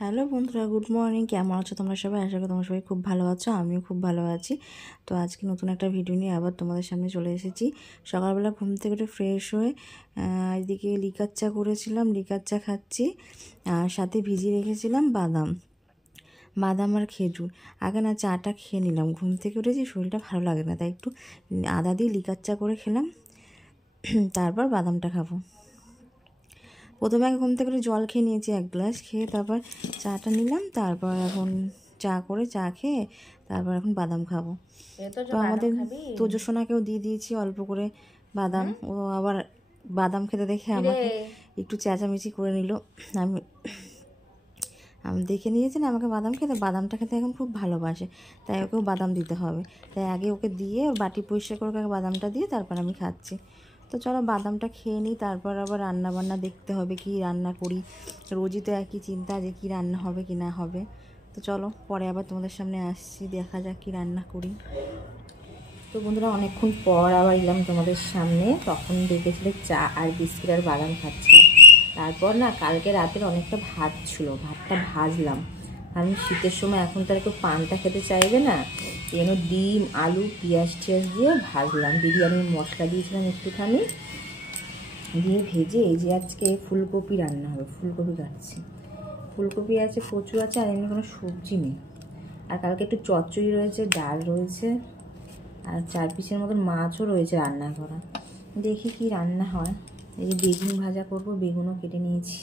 Hello বন্ধুরা, good morning. কেমন আছো তোমরা সবাই? আশা করি তোমরা সবাই খুব ভালো আছো। আমিও খুব ভালো আছি। তো আজকে নতুন একটা ভিডিও নিয়ে আবার তোমাদের সামনে চলে এসেছি। সকালবেলা ঘুম থেকে একটু ফ্রেশ হয়ে এদিকে লিকার চা করেছিলাম, লিকার চা খাচ্ছি। আর সাথে ভিজিয়ে রেখেছিলাম বাদাম আর খেজুর। আগে না চাটা খেয়ে নিলাম, ঘুম থেকে উঠেছি, শরীরটা ভালো লাগে না, তাই একটু আদা দিয়ে লিকার চা করে খেলাম। তারপর বাদামটা খাবো। প্রথমে আগে ঘুম থেকে জল খেয়ে নিয়েছি, 1 গ্লাস খেয়ে তারপর চাটা নিলাম। তারপর এখন চা খেয়ে তারপর এখন বাদাম খাবো। তো আমাদের তোজসোনাকেও দিয়ে দিয়েছি অল্প করে বাদাম। ও আবার বাদাম খেতে দেখে আমাকে একটু চেঁচামেচি করে নিল। আমি দেখে নিয়েছি না আমাকে বাদাম খেতে, বাদামটা খেতে এখন খুব ভালোবাসে, তাই ওকেও বাদাম দিতে হবে। তাই আগে ওকে দিয়ে বাটি পরিষ্কার করে বাদামটা দিয়ে তারপর আমি খাচ্ছি। তো চলো বাদামটা খেয়ে নিই, তারপর আবার রান্না বান্না দেখতে হবে, কি রান্না করি। রোজই তো একই চিন্তা যে কি রান্না হবে কি না হবে। তো চলো পরে আবার তোমাদের সামনে আসছি, দেখা যাক কি রান্না করি। তো বন্ধুরা, অনেকক্ষণ পর আবার এলাম তোমাদের সামনে। তখন দেখেছিলে চা আর বিস্কিট আর বাদাম খাচ্ছিলাম। তারপর না কালকে রাতের অনেকটা ভাত ছিল, ভাতটা ভাজলাম। কারণ শীতের সময় এখন তার একটু পান্তা খেতে চাইবে না, যেন ডিম আলু পেঁয়াজ টিয়াজ দিয়ে ভাজলাম। বিরিয়ানির মশলা দিয়েছিলাম একটুখানি, দিয়ে ভেজে এই যে আজকে ফুলকপি রান্না হবে। ফুলকপি কাটছি, ফুলকপি আছে, কচু আছে, আর এমনি কোনো সবজি নেই। আর কালকে একটু চচ্চড়ি রয়েছে, ডাল রয়েছে, আর 4 পিসের মতন মাছও রয়েছে রান্না করা। দেখি কি রান্না হয়। এই যে বেগুন ভাজা করবো, বেগুনও কেটে নিয়েছি।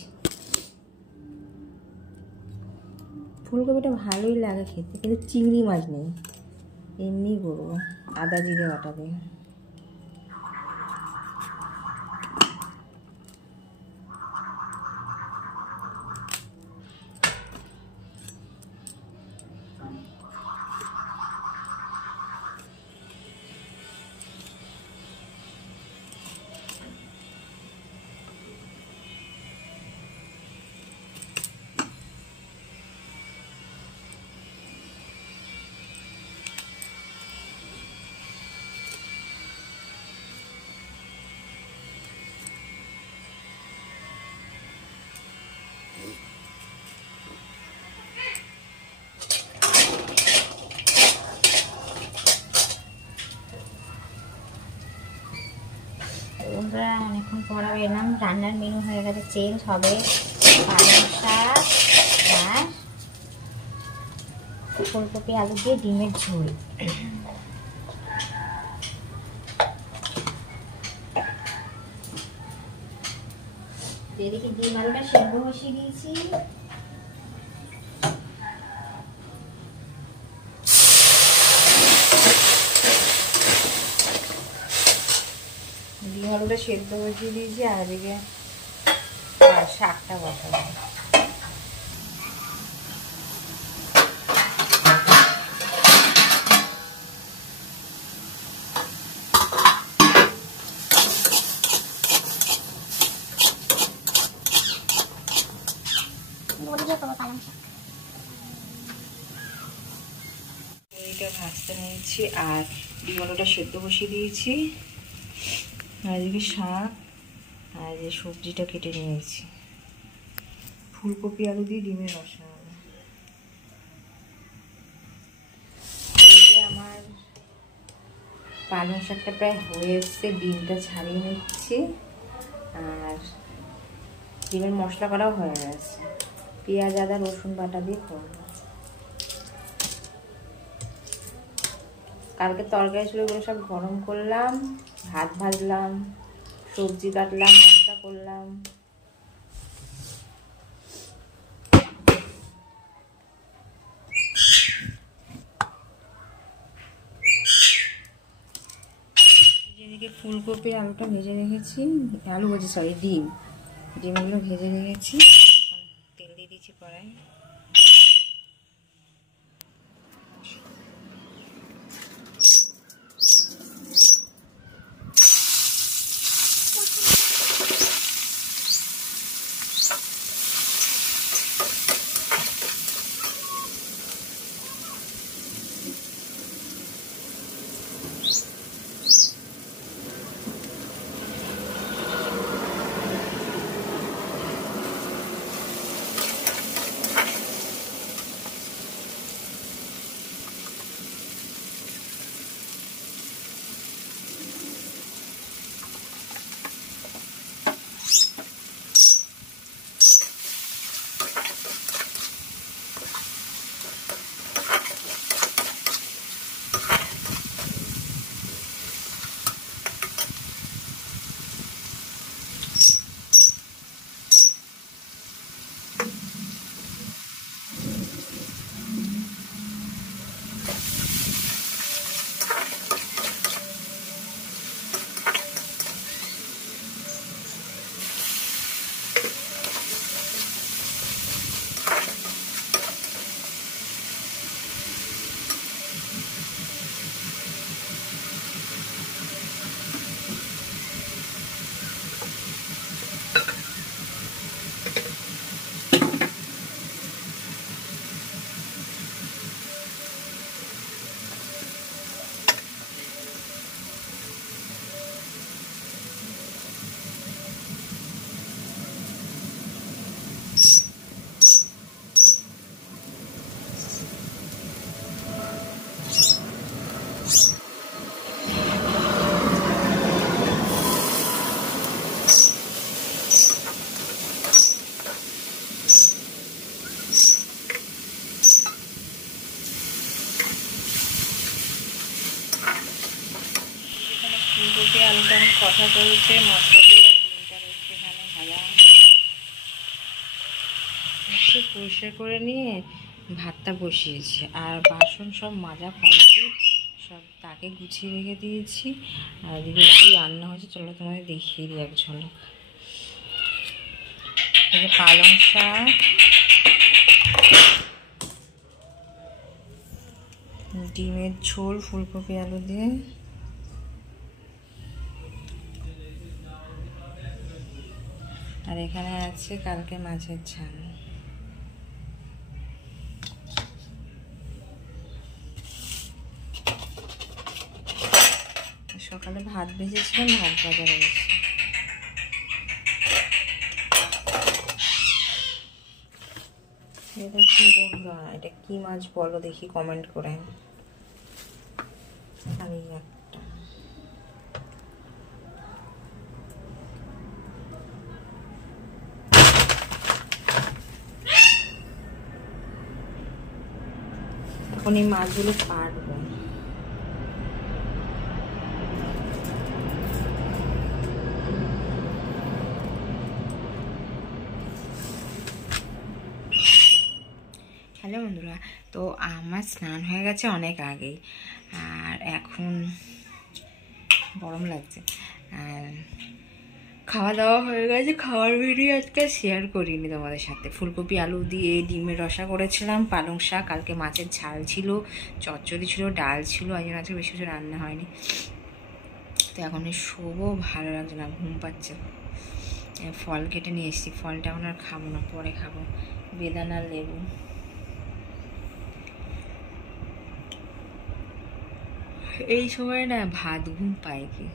ফুলকপিটা ভালোই লাগে খেতে, কিন্তু চিংড়ি মাছ নেই, এমনি করবো আদা জিরে বাটা দিয়ে। বন্ধুরা, অনেকক্ষণ পর এলাম। রান্নার মেনু হয়ে গেছে, চেঞ্জ হবে। পালং শাক আর ফুলকপি আলু দিয়ে ডিমের ঝোল। এদিকে ডিম আলুটা সেদ্ধ বসিয়ে দিয়েছি। ডিম আলুটা সেদ্ধ বসিয়ে দিয়েছি, আর এদিকে শাকটা বসাবো। এইটা ভাজতে নিয়েছি, আর ডিম আলুটা সেদ্ধ বসিয়ে দিয়েছি, আর এদিকে শাক আর যে সবজিটা কেটে নিয়েছি। ফুলকপি আলু দিয়ে ডিমের রসা হবে। এই যে আমার পালং শাকটা প্রায় হয়ে এসছে, ডিমটা ছাড়িয়ে নিচ্ছি, আর ডিমের মশলা করাও হয়ে গেছে। পেঁয়াজ আদা রসুন বাটা দিয়ে করবো। কালকে তরকারি ছিল, ওগুলো সব গরম করলাম, ভাত ভাজলাম, সবজি কাটলাম, মশলা করলাম। এদিকে ফুলকপি আলুটা ভেজে রেখেছি, আলু ভেজে সরি ডিমগুলো ভেজে রেখেছি। এখন তেল দিয়ে দিয়েছি কড়াই। ফুলকপি আলুটা এখন কষা চলছে, মশলা দিয়ে ডিমটা রয়েছে এখানে ভাজা। একটু পরিষ্কার করে নিয়ে ভাতটা বসিয়েছি, আর বাসন সব মাজা কমপ্লিট, সব তাকে গুছিয়ে রেখে দিয়েছি। আর এদিকে কি রান্না হয়েছে চলো তোমাদের দেখিয়ে দিই এক ঝলক। এই যে পালং শাক, ডিমের ঝোল ফুলকপি আলু দিয়ে, আর এখানে আছে কালকে মাছের ঝাল। সকালে ভাত ভেজেছিলাম, ভাত ভাজা রয়েছে। এটা কি বন্ধুরা, এটা কি মাছ বলো দেখি কমেন্ট করে। আর এই একটা এখন এই মাছগুলো কাটবো। হ্যালো বন্ধুরা, তো আমার স্নান হয়ে গেছে অনেক আগেই, আর এখন গরম লাগছে, আর খাওয়া দাওয়া হয়ে গেছে। খাওয়ার ভিডিও আজকে শেয়ার করিনি তোমাদের সাথে। ফুলকপি আলু দিয়ে ডিমের রসা করেছিলাম, পালং শাক, কালকে মাছের ঝাল ছিল, চচ্চড়ি ছিল, ডাল ছিল, আজ আজকে বেশি কিছু রান্না হয়নি। তো এখন শোবো, ভালো লাগছে না, ঘুম পাচ্ছে। ফল কেটে নিয়ে এসেছি, ফলটা এখন আর খাবো না, পরে খাবো। বেদানা লেবু। এই সময় না ভাত ঘুম পায় কি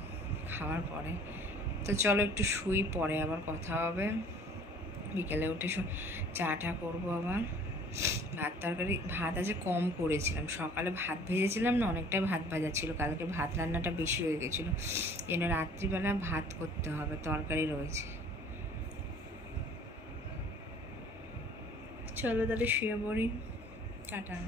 খাওয়ার পরে। তো চলো একটু শুই, পরে আবার কথা হবে। বিকেলে উঠে চাটা করবো আবার। ভাত তরকারি, ভাত আজ কম করেছিলাম, সকালে ভাত ভেজেছিলাম না, অনেকটাই ভাত ভাজা ছিল, কালকে ভাত রান্নাটা বেশি হয়ে গেছিলো, এনে রাত্রিবেলা ভাত করতে হবে, তরকারি রয়েছে। চলো তাহলে শুয়ে পড়ি, টাটা।